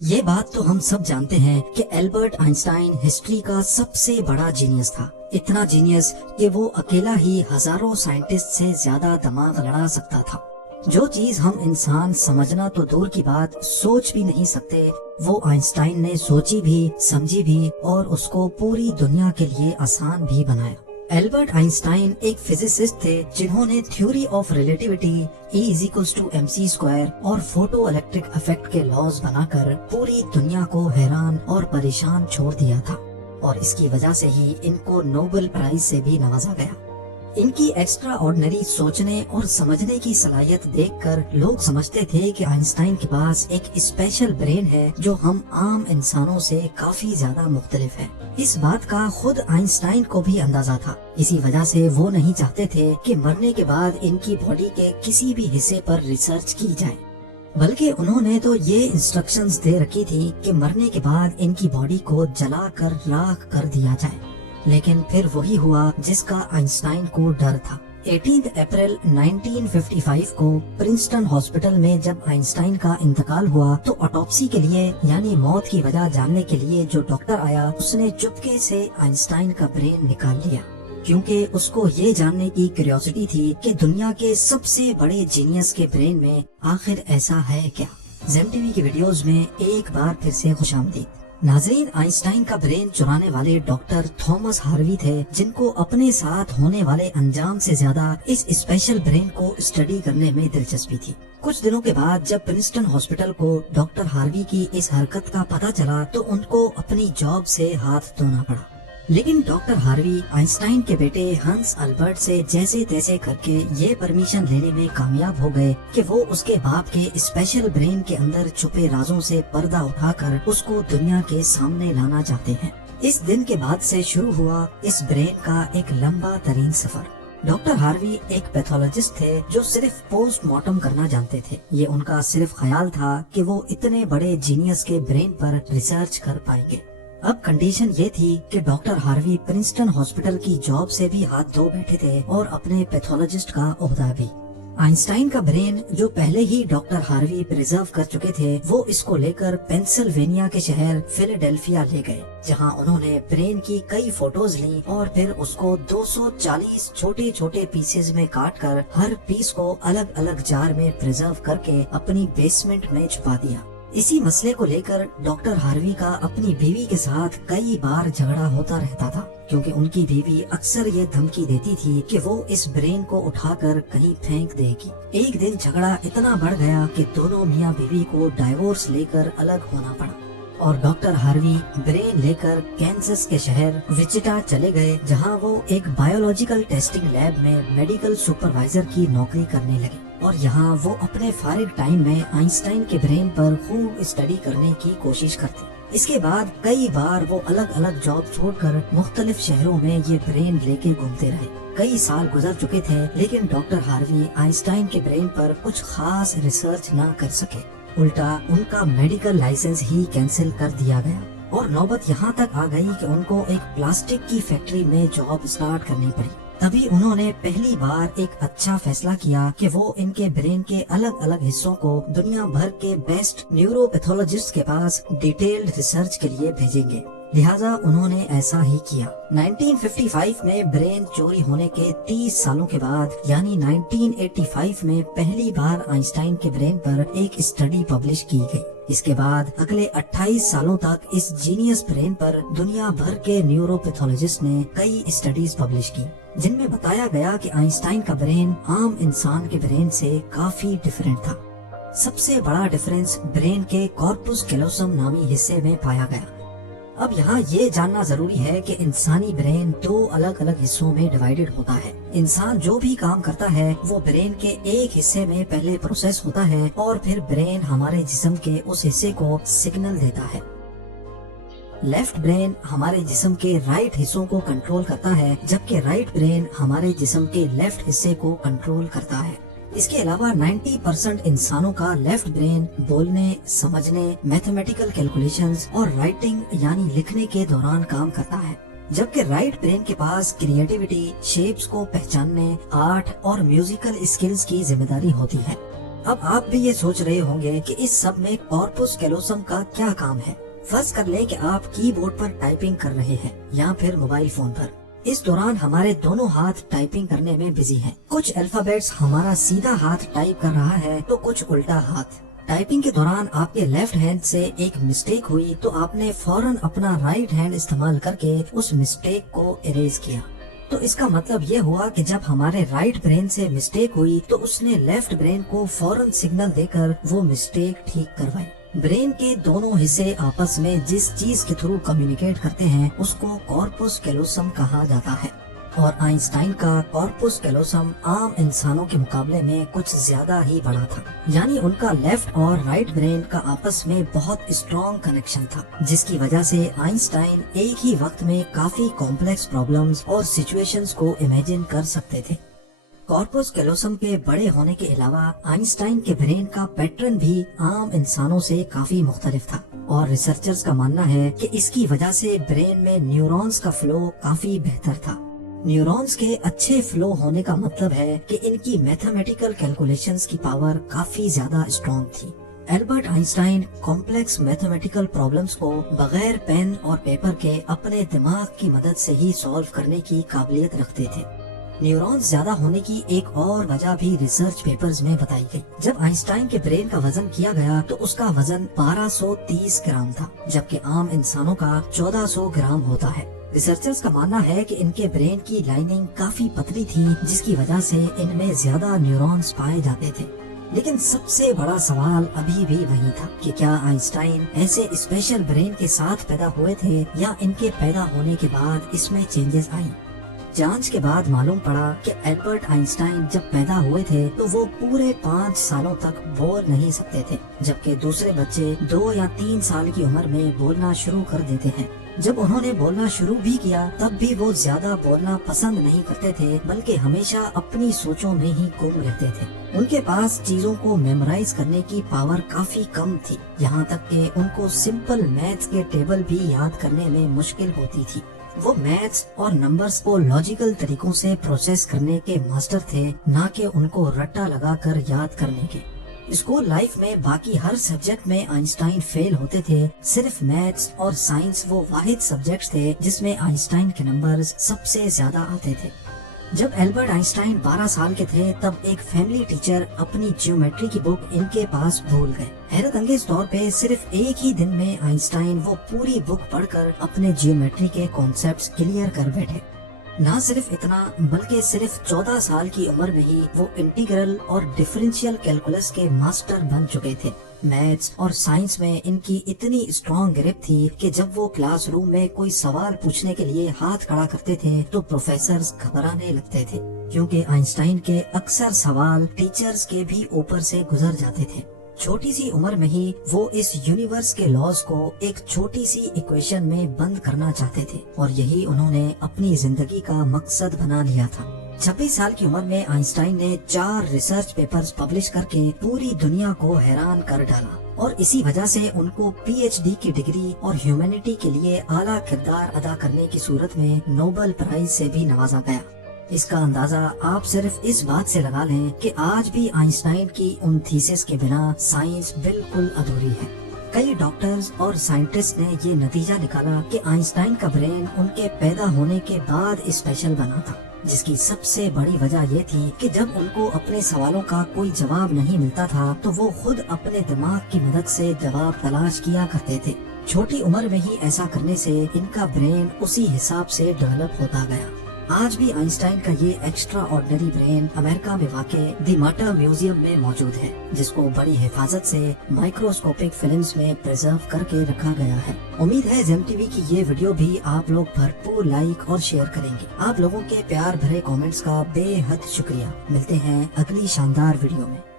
یہ بات تو ہم سب جانتے ہیں کہ البرٹ آئنسٹائن ہسٹری کا سب سے بڑا جینیس تھا، اتنا جینیس کہ وہ اکیلا ہی ہزاروں سائنٹسٹ سے زیادہ دماغ لڑا سکتا تھا۔ جو چیز ہم انسان سمجھنا تو دور کی بات سوچ بھی نہیں سکتے، وہ آئنسٹائن نے سوچی بھی، سمجھی بھی اور اس کو پوری دنیا کے لیے آسان بھی بنایا۔ البرٹ آئنسٹائن ایک فزسسٹ تھے جنہوں نے تھیوری آف ریلیٹیوٹی، E=mc² اور فوٹو الیکٹرک افیکٹ کے لاز بنا کر پوری دنیا کو حیران اور پریشان چھوڑ دیا تھا، اور اس کی وجہ سے ہی ان کو نوبل پرائز سے بھی نوازا گیا۔ ان کی ایکسٹرا آرڈنری سوچنے اور سمجھنے کی صلاحیت دیکھ کر لوگ سمجھتے تھے کہ آئنسٹائن کے پاس ایک اسپیشل برین ہے جو ہم عام انسانوں سے کافی زیادہ مختلف ہے۔ اس بات کا خود آئنسٹائن کو بھی اندازہ تھا، اسی وجہ سے وہ نہیں چاہتے تھے کہ مرنے کے بعد ان کی باڈی کے کسی بھی حصے پر ریسرچ کی جائے، بلکہ انہوں نے تو یہ انسٹرکشنز دے رکھی تھی کہ مرنے کے بعد ان کی باڈی کو جلا کر راکھ کر دیا جائے۔ لیکن پھر وہی ہوا جس کا آئنسٹائن کو ڈر تھا۔ 18 اپریل 1955 کو پرنسٹن ہاسپٹل میں جب آئنسٹائن کا انتقال ہوا تو آٹوپسی کے لیے یعنی موت کی وجہ جاننے کے لیے جو ڈاکٹر آیا اس نے چپکے سے آئنسٹائن کا برین نکال لیا، کیونکہ اس کو یہ جاننے کی کیوریوسٹی تھی کہ دنیا کے سب سے بڑے جینیس کے برین میں آخر ایسا ہے کیا۔ زیم ٹی وی کی ویڈیوز میں ایک بار پھر سے خوش آمدید۔ ناظرین، آئنسٹائن کا برین چرانے والے ڈاکٹر تھامس ہاروی تھے، جن کو اپنے ساتھ ہونے والے انجام سے زیادہ اس اسپیشل برین کو اسٹڈی کرنے میں دلچسپی تھی۔ کچھ دنوں کے بعد جب پرنسٹن ہاسپٹل کو ڈاکٹر ہاروی کی اس حرکت کا پتہ چلا تو ان کو اپنی جاب سے ہاتھ دھونا پڑا، لیکن ڈاکٹر ہاروی آئنسٹائن کے بیٹے ہنس البرٹ سے جیسے تیسے کر کے یہ پرمیشن لینے میں کامیاب ہو گئے کہ وہ اس کے باپ کے اسپیشل برین کے اندر چھپے رازوں سے پردہ اٹھا کر اس کو دنیا کے سامنے لانا چاہتے ہیں۔ اس دن کے بعد سے شروع ہوا اس برین کا ایک لمبا ترین سفر۔ ڈاکٹر ہاروی ایک پیتھولوجسٹ تھے جو صرف پوسٹ مارٹم کرنا جانتے تھے۔ یہ ان کا صرف خیال تھا کہ وہ اتنے بڑے جینیس کے برین پر ریسرچ کر پائیں گے۔ اب کنڈیشن یہ تھی کہ ڈاکٹر ہاروی پرنسٹن ہاسپٹل کی جاب سے بھی ہاتھ دھو بیٹھے تھے اور اپنے پیتھولوجسٹ کا عہدہ بھی۔ آئنسٹائن کا برین جو پہلے ہی ڈاکٹر ہاروی پریزرو کر چکے تھے، وہ اس کو لے کر پینسلوینیا کے شہر فیلاڈیلفیا لے گئے، جہاں انہوں نے برین کی کئی فوٹوز لیں اور پھر اس کو 240 چھوٹے چھوٹے پیسز میں کاٹ کر ہر پیس کو الگ الگ جار میں پریزرو کر کے اپنی بیسمنٹ میں چھپا دیا۔ اسی مسئلے کو لے کر ڈاکٹر ہاروی کا اپنی بیوی کے ساتھ کئی بار جھگڑا ہوتا رہتا تھا، کیونکہ ان کی بیوی اکثر یہ دھمکی دیتی تھی کہ وہ اس برین کو اٹھا کر کہیں پھینک دے گی۔ ایک دن جھگڑا اتنا بڑھ گیا کہ دونوں میاں بیوی کو ڈائیورس لے کر الگ ہونا پڑا، اور ڈاکٹر ہاروی برین لے کر کینسس کے شہر وچیٹا چلے گئے، جہاں وہ ایک بایولوجیکل ٹیسٹنگ لیب میں میڈیکل سپروائزر کی نوکری کرنے لگے، اور یہاں وہ اپنے فارغ ٹائم میں آئنسٹائن کے برین پر خوب اسٹڈی کرنے کی کوشش کرتے۔ اس کے بعد کئی بار وہ الگ الگ جاب چھوڑ کر مختلف شہروں میں یہ برین لے کے گھومتے رہے۔ کئی سال گزر چکے تھے لیکن ڈاکٹر ہاروی آئنسٹائن کے برین پر کچھ خاص ریسرچ نہ کر سکے، الٹا ان کا میڈیکل لائسنس ہی کینسل کر دیا گیا، اور نوبت یہاں تک آ گئی کہ ان کو ایک پلاسٹک کی فیکٹری میں جاب اسٹارٹ کرنی پڑی۔ تبھی انہوں نے پہلی بار ایک اچھا فیصلہ کیا کہ وہ ان کے برین کے الگ الگ حصوں کو دنیا بھر کے بیسٹ نیورو پیتھولوجسٹ کے پاس ڈیٹیلڈ ریسرچ کے لیے بھیجیں گے، لہٰذا انہوں نے ایسا ہی کیا۔ 1955 میں برین چوری ہونے کے 30 سالوں کے بعد یعنی 1985 میں پہلی بار آئنسٹائن کے برین پر ایک اسٹڈی پبلش کی گئی۔ اس کے بعد اگلے 28 سالوں تک اس جینیس برین پر دنیا بھر کے نیورو پیتھولوجسٹ نے کئی اسٹڈیز پبلش کی، جن میں بتایا گیا کہ آئنسٹائن کا برین عام انسان کے برین سے کافی ڈیفرنٹ تھا۔ سب سے بڑا ڈیفرنس برین کے کارپس کیلوسم نامی حصے میں پایا گیا۔ اب یہاں یہ جاننا ضروری ہے کہ انسانی برین 2 الگ الگ حصوں میں ڈیوائیڈڈ ہوتا ہے۔ انسان جو بھی کام کرتا ہے وہ برین کے ایک حصے میں پہلے پروسیس ہوتا ہے، اور پھر برین ہمارے جسم کے اس حصے کو سگنل دیتا ہے۔ لیفٹ برین ہمارے جسم کے رائٹ حصوں کو کنٹرول کرتا ہے، جبکہ رائٹ برین ہمارے جسم کے لیفٹ حصے کو کنٹرول کرتا ہے۔ اس کے علاوہ 90% انسانوں کا لیفٹ برین بولنے، سمجھنے، میتھمیٹیکل کیلکولیشنز اور رائٹنگ یعنی لکھنے کے دوران کام کرتا ہے، جبکہ رائٹ برین کے پاس کریٹیوٹی، شیپس کو پہچاننے، آرٹ اور میوزیکل اسکلز کی ذمہ داری ہوتی ہے۔ اب آپ بھی یہ سوچ رہے ہوں گے کہ اس سب میں کارپس کیلوسم کا کیا کام ہے۔ فرض کر لیں کہ آپ کی بورڈ پر ٹائپنگ کر رہے ہیں یا پھر موبائل فون پر۔ اس دوران ہمارے دونوں ہاتھ ٹائپنگ کرنے میں بزی ہیں۔ کچھ الفابیٹس ہمارا سیدھا ہاتھ ٹائپ کر رہا ہے تو کچھ الٹا ہاتھ۔ ٹائپنگ کے دوران آپ کے لیفٹ ہینڈ سے ایک مسٹیک ہوئی تو آپ نے فوراً اپنا رائٹ ہینڈ استعمال کر کے اس مسٹیک کو اریز کیا۔ تو اس کا مطلب یہ ہوا کہ جب ہمارے رائٹ برین سے مسٹیک ہوئی تو اس نے لیفٹ برین کو فوراً سگنل دے کر وہ مسٹیک ٹھیک کروائی۔ برین کے دونوں حصے آپس میں جس چیز کے تھرو کمیونیکیٹ کرتے ہیں اس کو کارپس کیلوسم کہا جاتا ہے، اور آئنسٹائن کا کارپس کیلوسم عام انسانوں کے مقابلے میں کچھ زیادہ ہی بڑا تھا، یعنی ان کا لیفٹ اور رائٹ برین کا آپس میں بہت اسٹرانگ کنیکشن تھا، جس کی وجہ سے آئنسٹائن ایک ہی وقت میں کافی کمپلیکس پرابلمز اور سچویشنز کو امیجن کر سکتے تھے۔ کارپس کیلوسم کے بڑے ہونے کے علاوہ آئنسٹائن کے برین کا پیٹرن بھی عام انسانوں سے کافی مختلف تھا، اور ریسرچرز کا ماننا ہے کہ اس کی وجہ سے برین میں نیورونز کا فلو کافی بہتر تھا۔ نیورونز کے اچھے فلو ہونے کا مطلب ہے کہ ان کی میتھمیٹیکل کیلکولیشنز کی پاور کافی زیادہ اسٹرانگ تھی۔ Albert Einstein complex mathematical problems کو بغیر پین اور پیپر کے اپنے دماغ کی مدد سے ہی سالو کرنے کی قابلیت رکھتے تھے۔ نیورونز زیادہ ہونے کی ایک اور وجہ بھی ریسرچ پیپرز میں بتائی گئی۔ جب آئنسٹائن کے برین کا وزن کیا گیا تو اس کا وزن 1230 گرام تھا، جبکہ عام انسانوں کا 1400 گرام ہوتا ہے۔ ریسرچرز کا ماننا ہے کہ ان کے برین کی لائننگ کافی پتلی تھی، جس کی وجہ سے ان میں زیادہ نیورونز پائے جاتے تھے۔ لیکن سب سے بڑا سوال ابھی بھی وہی تھا کہ کیا آئنسٹائن ایسے اسپیشل برین کے ساتھ پیدا ہوئے تھے یا ان کے پیدا ہونے کے بعد اس میں چینجز آئیں۔ جانچ کے بعد معلوم پڑا کہ البرٹ آئنسٹائن جب پیدا ہوئے تھے تو وہ پورے 5 سالوں تک بول نہیں سکتے تھے، جبکہ دوسرے بچے 2 یا 3 سال کی عمر میں بولنا شروع کر دیتے ہیں۔ جب انہوں نے بولنا شروع بھی کیا تب بھی وہ زیادہ بولنا پسند نہیں کرتے تھے، بلکہ ہمیشہ اپنی سوچوں میں ہی گم رہتے تھے۔ ان کے پاس چیزوں کو میمورائز کرنے کی پاور کافی کم تھی، یہاں تک کہ ان کو سمپل میتھس کے ٹیبل بھی یاد کرنے میں مشکل ہوتی تھی۔ وہ میتھس اور نمبرز کو لاجیکل طریقوں سے پروسیس کرنے کے ماسٹر تھے، نہ کہ ان کو رٹا لگا کر یاد کرنے کے۔ اسکول لائف میں باقی ہر سبجیکٹ میں آئنسٹائن فیل ہوتے تھے، صرف میتھس اور سائنس وہ واحد سبجیکٹس تھے جس میں آئنسٹائن کے نمبرز سب سے زیادہ آتے تھے۔ جب البرٹ آئنسٹائن 12 سال کے تھے تب ایک فیملی ٹیچر اپنی جیومیٹری کی بک ان کے پاس بھول گئے۔ حیرت انگیز طور پہ صرف ایک ہی دن میں آئنسٹائن وہ پوری بک پڑھ کر اپنے جیومیٹری کے کانسیپٹس کلیئر کر بیٹھے۔ نہ صرف اتنا بلکہ صرف 14 سال کی عمر میں ہی وہ انٹیگرل اور ڈفرینشیل کیلکولس کے ماسٹر بن چکے تھے۔ میتھس اور سائنس میں ان کی اتنی اسٹرانگ گرپ تھی کہ جب وہ کلاس روم میں کوئی سوال پوچھنے کے لیے ہاتھ کھڑا کرتے تھے تو پروفیسرز گھبرانے لگتے تھے، کیونکہ آئنسٹائن کے اکثر سوال ٹیچرز کے بھی اوپر سے گزر جاتے تھے۔ چھوٹی سی عمر میں ہی وہ اس یونیورس کے لاز کو ایک چھوٹی سی ایکویشن میں بند کرنا چاہتے تھے، اور یہی انہوں نے اپنی زندگی کا مقصد بنا لیا تھا۔ 26 سال کی عمر میں آئنسٹائن نے 4 ریسرچ پیپرز پبلش کر کے پوری دنیا کو حیران کر ڈالا، اور اسی وجہ سے ان کو PhD کی ڈگری اور ہیومینٹی کے لیے اعلیٰ کردار ادا کرنے کی صورت میں نوبل پرائز سے بھی نوازا گیا۔ اس کا اندازہ آپ صرف اس بات سے لگا لیں کہ آج بھی آئنسٹائن کی ان تھیسس کے بنا سائنس بالکل ادھوری ہے۔ کئی ڈاکٹرز اور سائنٹسٹ نے یہ نتیجہ نکالا کہ آئنسٹائن کا برین ان کے پیدا ہونے کے بعد اسپیشل بنا تھا، جس کی سب سے بڑی وجہ یہ تھی کہ جب ان کو اپنے سوالوں کا کوئی جواب نہیں ملتا تھا تو وہ خود اپنے دماغ کی مدد سے جواب تلاش کیا کرتے تھے۔ چھوٹی عمر میں ہی ایسا کرنے سے ان کا برین اسی حساب سے ڈیولپ ہوتا گیا۔ آج بھی آئنسٹائن کا یہ ایکسٹرا آرڈنری برین امریکہ میں واقع دی ماٹر میوزیم میں موجود ہے، جس کو بڑی حفاظت سے مائکروسکوپک فلمز میں پریزرو کر کے رکھا گیا ہے۔ امید ہے زیم ٹی وی کی یہ ویڈیو بھی آپ لوگ بھرپور لائک اور شیئر کریں گے۔ آپ لوگوں کے پیار بھرے کامنٹس کا بے حد شکریہ۔ ملتے ہیں اگلی شاندار ویڈیو میں۔